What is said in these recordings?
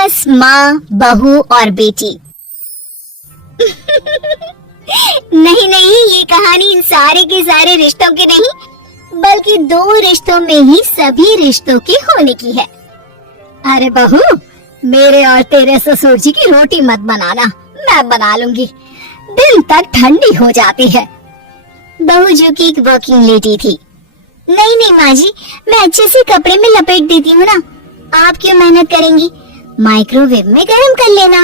सास, माँ, बहू और बेटी। नहीं नहीं, ये कहानी इन सारे के सारे रिश्तों की नहीं, बल्कि दो रिश्तों में ही सभी रिश्तों की होने की है। अरे बहू, मेरे और तेरे ससुर जी की रोटी मत बनाना, मैं बना लूंगी, दिन तक ठंडी हो जाती है। बहू जो कि एक वर्किंग लेडी थी। नहीं नहीं माँ जी, मैं अच्छे से कपड़े में लपेट देती हूँ ना, आप क्यों मेहनत करेंगी, माइक्रोवेव में गर्म कर लेना।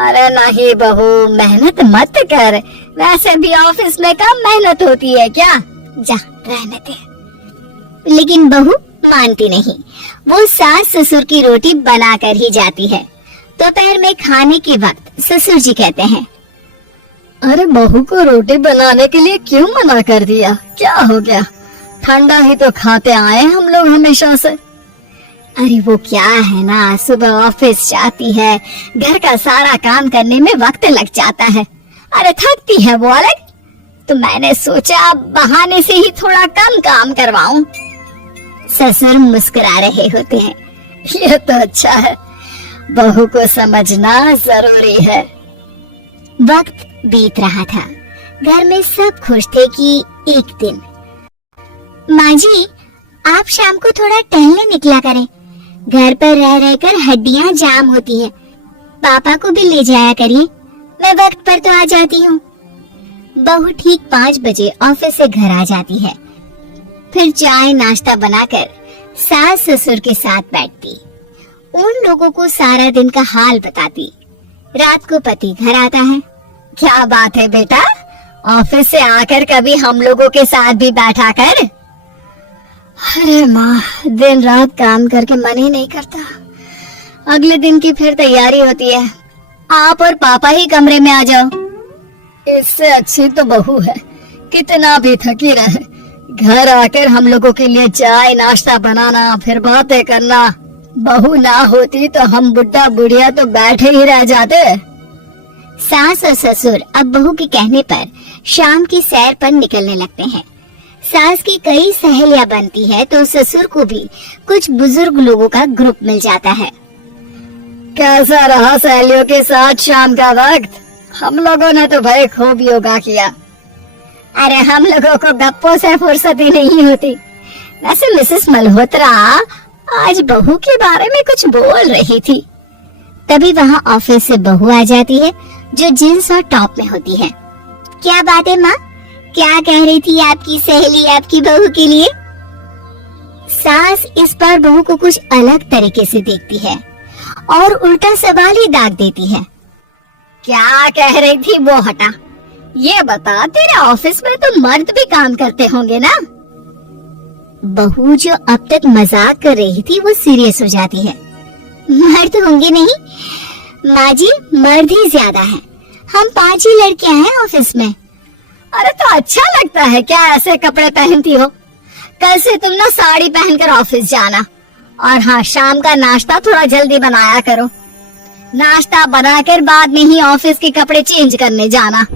अरे नहीं बहू, मेहनत मत कर, वैसे भी ऑफिस में कम मेहनत होती है क्या, जा रहने दे। लेकिन बहू मानती नहीं, वो सास ससुर की रोटी बना कर ही जाती है। दोपहर में खाने के वक्त ससुर जी कहते हैं, अरे बहू को रोटी बनाने के लिए क्यों मना कर दिया, क्या हो गया, ठंडा ही तो खाते आए हम लोग हमेशा से। अरे वो क्या है ना, सुबह ऑफिस जाती है, घर का सारा काम करने में वक्त लग जाता है, अरे थकती है वो अलग, तो मैंने सोचा बहाने से ही थोड़ा कम काम करवाऊं। ससुर मुस्कुरा रहे होते हैं, ये तो अच्छा है, बहू को समझना जरूरी है। वक्त बीत रहा था, घर में सब खुश थे कि एक दिन, माँ जी आप शाम को थोड़ा टहलने निकला करें, घर पर रह रहकर हड्डियां जाम होती हैं, पापा को भी ले जाया करिए, मैं वक्त पर तो आ जाती हूँ। बहू ठीक 5 बजे ऑफिस से घर आ जाती है, फिर चाय नाश्ता बनाकर सास ससुर के साथ बैठती, उन लोगों को सारा दिन का हाल बताती। रात को पति घर आता है। क्या बात है बेटा, ऑफिस से आकर कभी हम लोगों के साथ भी बैठा कर। अरे माँ, दिन रात काम करके मन ही नहीं करता, अगले दिन की फिर तैयारी होती है, आप और पापा ही कमरे में आ जाओ। इससे अच्छी तो बहू है, कितना भी थकी रहे, घर आकर हम लोगों के लिए चाय नाश्ता बनाना, फिर बातें करना। बहू ना होती तो हम बुढ़ा बुढ़िया तो बैठे ही रह जाते। सास और ससुर अब बहू के कहने पर शाम की सैर पर निकलने लगते हैं। सास की कई सहेलियां बनती है तो ससुर को भी कुछ बुजुर्ग लोगों का ग्रुप मिल जाता है। कैसा रहा सहेलियों के साथ शाम का वक्त? हम लोगों ने तो भाई खूब योगा किया। अरे हम लोगों को गप्पों से फुर्सत ही नहीं होती। वैसे मिसेस मल्होत्रा आज बहू के बारे में कुछ बोल रही थी। तभी वहाँ ऑफिस से बहू आ जाती है जो जींस और टॉप में होती है। क्या बात है माँ, क्या कह रही थी आपकी सहेली आपकी बहू के लिए? सास इस पर बहू को कुछ अलग तरीके से देखती है और उल्टा सवाल ही दाग देती है। क्या कह रही थी वो हटा, ये बता, तेरे ऑफिस में तो मर्द भी काम करते होंगे ना? बहू जो अब तक मजाक कर रही थी वो सीरियस हो जाती है। मर्द होंगे नहीं माँ जी, मर्द ही ज्यादा हैं। हम 5 ही लड़कियां हैं ऑफिस में। अरे तो अच्छा लगता है क्या ऐसे कपड़े पहनती हो? कल से तुम ना साड़ी पहनकर ऑफिस जाना, और हाँ, शाम का नाश्ता थोड़ा जल्दी बनाया करो, नाश्ता बनाकर बाद में ही ऑफिस के कपड़े चेंज करने जाना।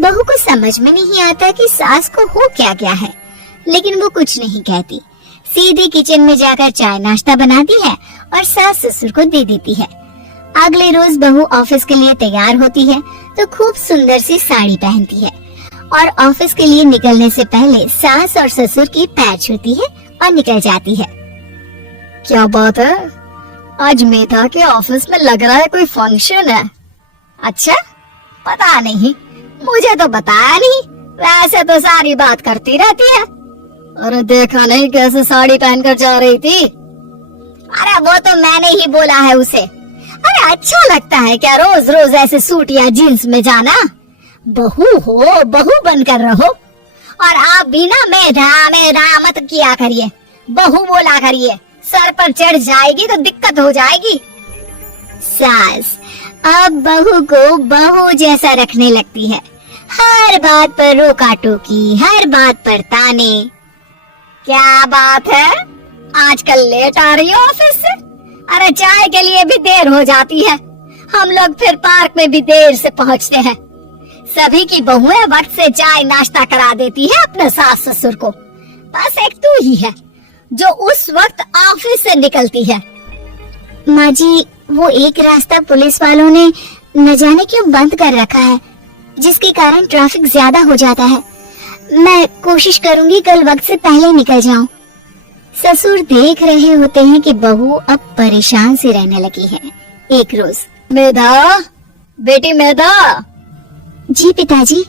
बहू को समझ में नहीं आता कि सास को हो क्या गया है, लेकिन वो कुछ नहीं कहती, सीधे किचन में जाकर चाय नाश्ता बनाती है और सास ससुर को दे देती है। अगले रोज बहू ऑफिस के लिए तैयार होती है तो खूब सुंदर सी साड़ी पहनती है और ऑफिस के लिए निकलने से पहले सास और ससुर की पैर छूती है और निकल जाती है। क्या बात है, आज मेधा के ऑफिस में लग रहा है कोई फंक्शन है। अच्छा, पता नहीं, मुझे तो बताया नहीं, वैसे तो सारी बात करती रहती है। अरे देखा नहीं कैसे साड़ी पहनकर जा रही थी? अरे वो तो मैंने ही बोला है उसे। अरे अच्छा लगता है क्या रोज रोज ऐसे सूट या जीन्स में जाना? बहू हो, बहू बनकर रहो, और आप भी ना मेधा मेधा मत किया करिए, बहू बोला करिए, सर पर चढ़ जाएगी तो दिक्कत हो जाएगी। सास अब बहू को बहू जैसा रखने लगती है, हर बात पर रोका टोकी, हर बात पर ताने। क्या बात है, आजकल लेट आ रही हो ऑफिस से? अरे चाय के लिए भी देर हो जाती है, हम लोग फिर पार्क में भी देर से पहुंचते हैं। सभी की बहुएं वक्त से चाय नाश्ता करा देती है अपने सास ससुर को, बस एक तू ही है जो उस वक्त ऑफिस से निकलती है। माँ जी, वो एक रास्ता पुलिस वालों ने न जाने क्यों बंद कर रखा है, जिसके कारण ट्रैफिक ज्यादा हो जाता है। मैं कोशिश करूंगी कल वक्त से पहले निकल जाऊं। ससुर देख रहे होते हैं कि बहू अब परेशान सी रहने लगी है। एक रोज, मेधा, बेटी मेधा। जी पिताजी।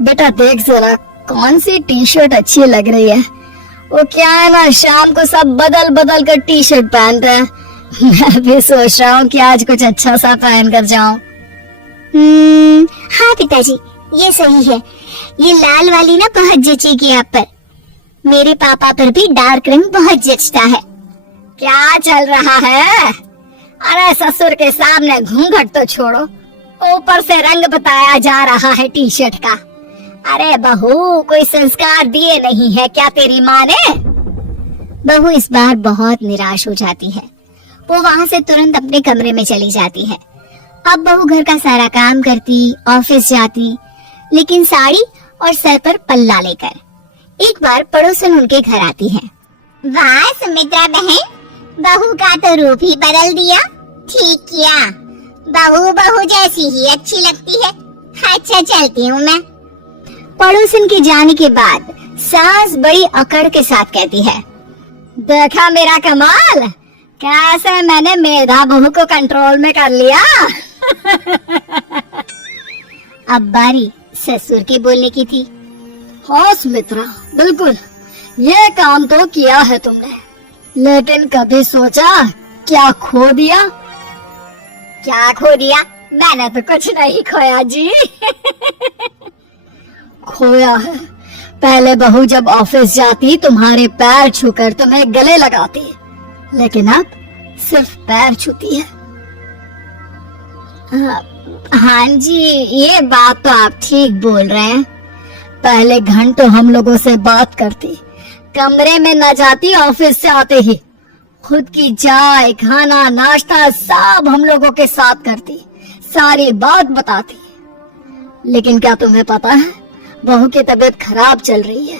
बेटा देख जरा कौन सी टी शर्ट अच्छी लग रही है। वो क्या है ना, शाम को सब बदल बदल कर टी शर्ट पहनते हैं। मैं भी सोच रहा हूँ कि आज कुछ अच्छा सा पहन कर जाऊं। हाँ पिताजी, ये सही है। ये लाल वाली ना बहुत जचेगी आप पर। मेरे पापा पर भी डार्क रंग बहुत जचता है। क्या चल रहा है? अरे ससुर के सामने घूंघट तो छोड़ो, ऊपर से रंग बताया जा रहा है टी शर्ट का। अरे बहू, कोई संस्कार दिए नहीं है क्या तेरी माँ ने? बहू इस बार बहुत निराश हो जाती है। वो वहाँ से तुरंत अपने कमरे में चली जाती है। अब बहू घर का सारा काम करती, ऑफिस जाती, लेकिन साड़ी और सर पर पल्ला लेकर। एक बार पड़ोसन उनके घर आती है। वाह सुमित्रा बहन, बहू का तो रूप ही बदल दिया। ठीक किया, बहू बहू जैसी ही अच्छी लगती है। अच्छा चलती हूँ मैं। पड़ोसन के जाने के बाद सास बड़ी अकड़ के साथ कहती है, देखा मेरा कमाल, कैसे मैंने मेधा बहू को कंट्रोल में कर लिया। अब बारी ससुर के बोलने की थी। हाँ सुमित्रा, बिल्कुल ये काम तो किया है तुमने, लेकिन कभी सोचा क्या खो दिया? क्या खो दिया? मैंने तो कुछ नहीं खोया जी। खोया है, पहले बहू जब ऑफिस जाती तुम्हारे पैर छूकर तुम्हें गले लगाती, लेकिन अब सिर्फ पैर छूती है। हाँ जी, ये बात तो आप ठीक बोल रहे हैं। पहले घंटों हम लोगों से बात करती, कमरे में न जाती, ऑफिस से आते ही खुद की चाय, खाना, नाश्ता सब हम लोगों के साथ करती, सारी बात बताती। लेकिन क्या तुम्हें पता है, बहू की तबीयत खराब चल रही है,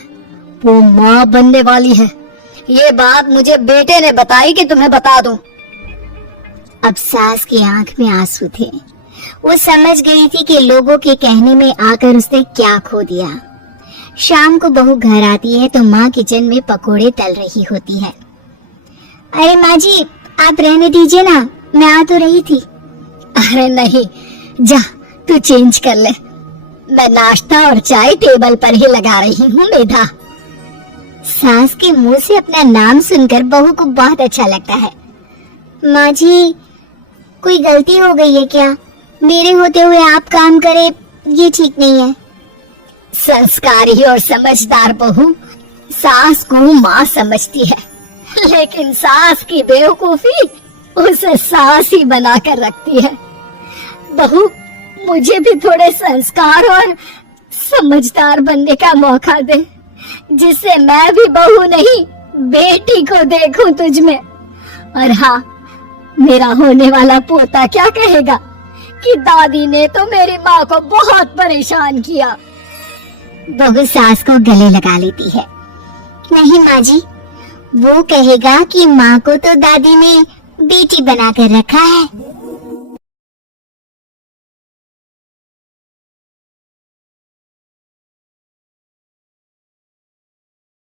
वो माँ बनने वाली है। ये बात मुझे बेटे ने बताई कि तुम्हें बता दूं। अब सास की आंख में आंसू थे। वो समझ गई थी कि लोगों के कहने में आकर उसने क्या खो दिया। शाम को बहू घर आती है तो माँ किचन में पकोड़े तल रही होती है। अरे माँ जी, आप रहने दीजिए ना, मैं आ तो रही थी। अरे नहीं, जा तू चेंज कर ले, मैं नाश्ता और चाय टेबल पर ही लगा रही हूँ मेधा। सास के मुंह से अपना नाम सुनकर बहू को बहुत अच्छा लगता है। माँ जी, कोई गलती हो गई है क्या? मेरे होते हुए आप काम करे, ये ठीक नहीं है। संस्कारी और समझदार बहू सास को माँ समझती है, लेकिन सास की बेवकूफी उसे सास ही बना कर रखती है। बहू, मुझे भी थोड़े संस्कार और समझदार बनने का मौका दे, जिससे मैं भी बहू नहीं बेटी को देखूं तुझ में। और हाँ, मेरा होने वाला पोता क्या कहेगा कि दादी ने तो मेरी माँ को बहुत परेशान किया। बहू सास को गले लगा लेती है। नहीं माँ जी, वो कहेगा कि माँ को तो दादी ने बेटी बनाकर रखा है।